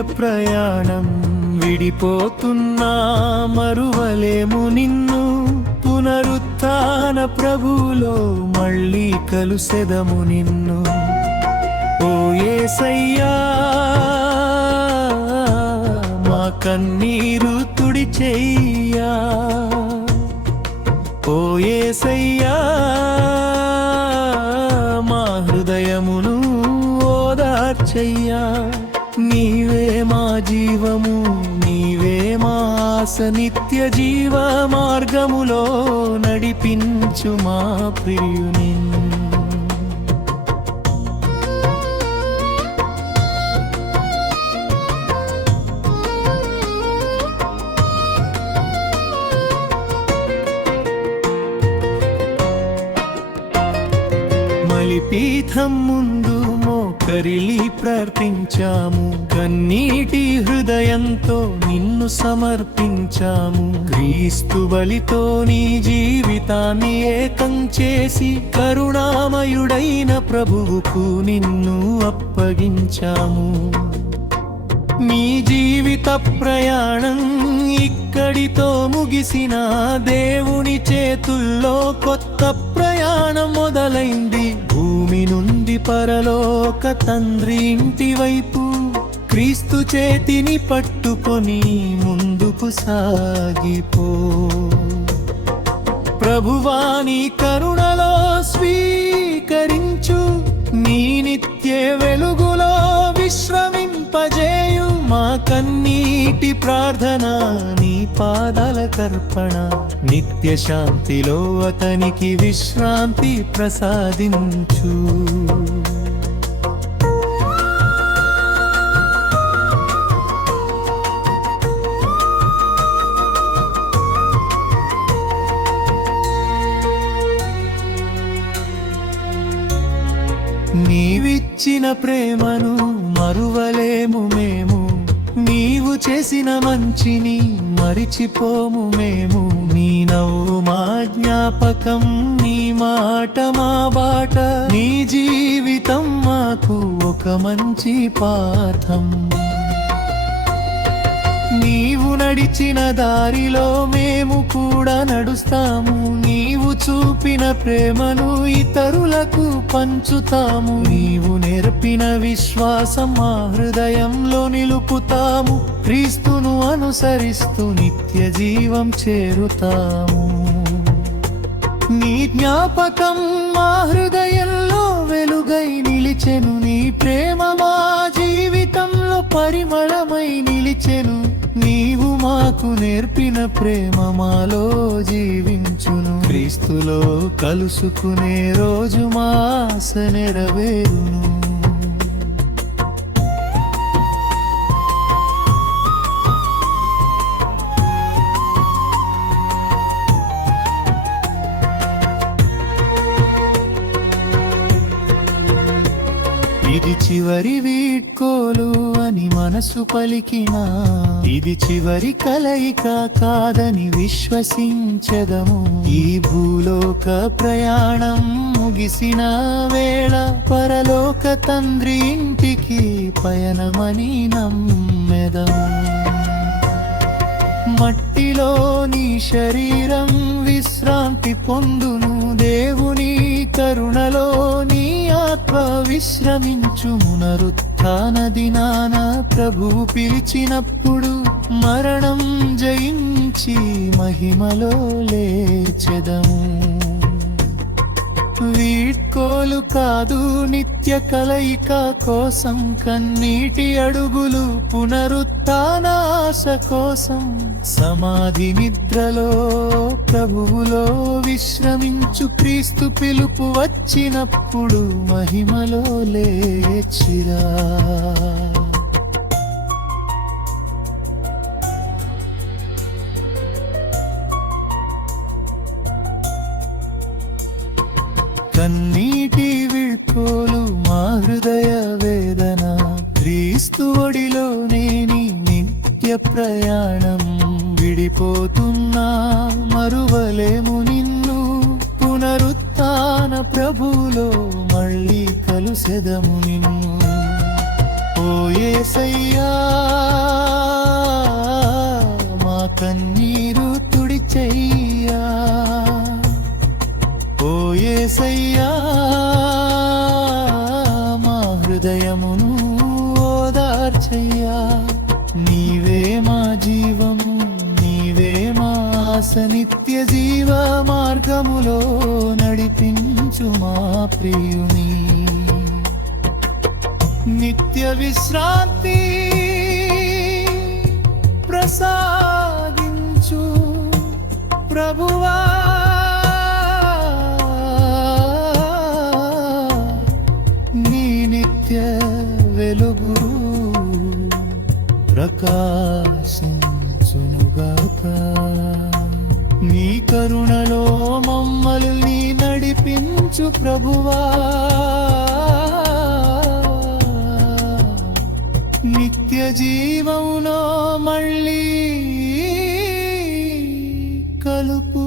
ప్రయాణం విడిపోతున్నా మరువలేము నిన్ను. పునరుత్థాన ప్రభువులో మళ్ళీ కలుసెదము నిన్ను. ఓ యేసయ్యా మా కన్నీరు తుడిచెయ్యా. ఓ యేసయ్యా మా హృదయమును ఓదార్చయ్యా. నీవే మా జీవము, నీవే మా ఆశ, నిత్య జీవ మార్గములో నడిపించు మా ప్రియుని. బలిపీఠం ముందు మోకరిల్లి ప్రార్థించాము. కన్నీటి హృదయంతో నిన్ను సమర్పించాము. క్రీస్తు బలితో నీ జీవితాన్ని ఏకం చేసి కరుణామయుడైన ప్రభువుకు నిన్ను అప్పగించాము. నీ జీవిత ప్రయాణం ఇక్కడితో ముగిసిన దేవుని చేతుల్లో కొత్త ప్రయాణం మొదలైంది. భూమి నుండి పరలోక తండ్రి ఇంటి వైపు క్రీస్తు చేతిని పట్టుకొని ముందుకు సాగిపో. ప్రభువాని కరుణలో స్వీకరించు, నీ నిత్య వెలుగులో విశ్రమింపజేయు. మా కన్నీటి ప్రార్థన నీ పాదాల తర్పణ, నిత్య శాంతిలో అతనికి విశ్రాంతి ప్రసాదించు. నీవిచ్చిన ప్రేమను మరువలేము మేము, నీవు చేసిన మంచిని మరిచిపోము మేము. నీ నవ్వు మా జ్ఞాపకం, నీ మాట మా బాట, నీ జీవితం మాకు ఒక మంచి పాఠం. నీవు నడిచిన దారిలో మేము కూడా నడుస్తాము. నీవు చూపిన ప్రేమను ఇతరులకు పంచుతాము. నీవు నేర్పిన విశ్వాసం మా హృదయంలో నిలుపుతాము. క్రీస్తును అనుసరిస్తూ నిత్య జీవం చేరుతాము. నీ జ్ఞాపకం మా హృదయంలో వెలుగై నిలిచెను. నీ ప్రేమ మా జీవితంలో పరిమళమై నిలిచెను. నీవు మాకు నేర్పిన ప్రేమ మాలో జీవించును. క్రీస్తులో కలుసుకునే రోజు మా ఆశ నెరవేరును. ఇది చివరి వీడ్కోలు అని మనసు పలికినా, ఇది చివరి కలయిక కాదని విశ్వసించెదము. ఈ భూలోక ప్రయాణం ముగిసిన వేళ పరలోక తండ్రి ఇంటికి పయనమని నమ్మెదము. మట్టిలో నీ శరీరం విశ్రాంతి పొందును. దేవుని కరుణలో నీ ఆత్మ విశ్రమించు. పునరుత్థాన దినాన ప్రభువు పిలిచినప్పుడు మరణం జయించి మహిమలో లేచెదము. వీడ్కోలు కాదు నిత్య కలయిక కోసం, కన్నీటి అడుగులు పునరుత్థాన ఆశ కోసం. సమాధి నిద్రలో ప్రభువులో విశ్రమించు. క్రీస్తు పిలుపు వచ్చినప్పుడు మహిమలో లేచిరా. కన్నీటి వీడ్కోలు మా హృదయ వేదన, క్రీస్తు ఒడిలోనే నీ నిత్య ప్రయాణం. విడిపోతున్నా మరువలేము నిన్ను. పునరుత్థాన ప్రభువులో మళ్ళీ కలుసెదము నిన్ను. ఓ ఓ యేసయ్యా మా కన్నీరు తుడిచెయ్యా ఓ యేసయ్యా మా హృదయమును ఓదార్చయ్యా నీవే మా జీవము నీవే మా ఆశ నిత్య జీవ మార్గములో నడిపించు మా ప్రియుని నిత్య విశ్రాంతి ప్రసాదించు ప్రభువా నీ నిత్య వెలుగు ప్రకాశించునుగాక నీ కరుణలో మమ్మల్ని నడిపించు ప్రభువా నిత్య జీవములో మళ్ళీ కలుపు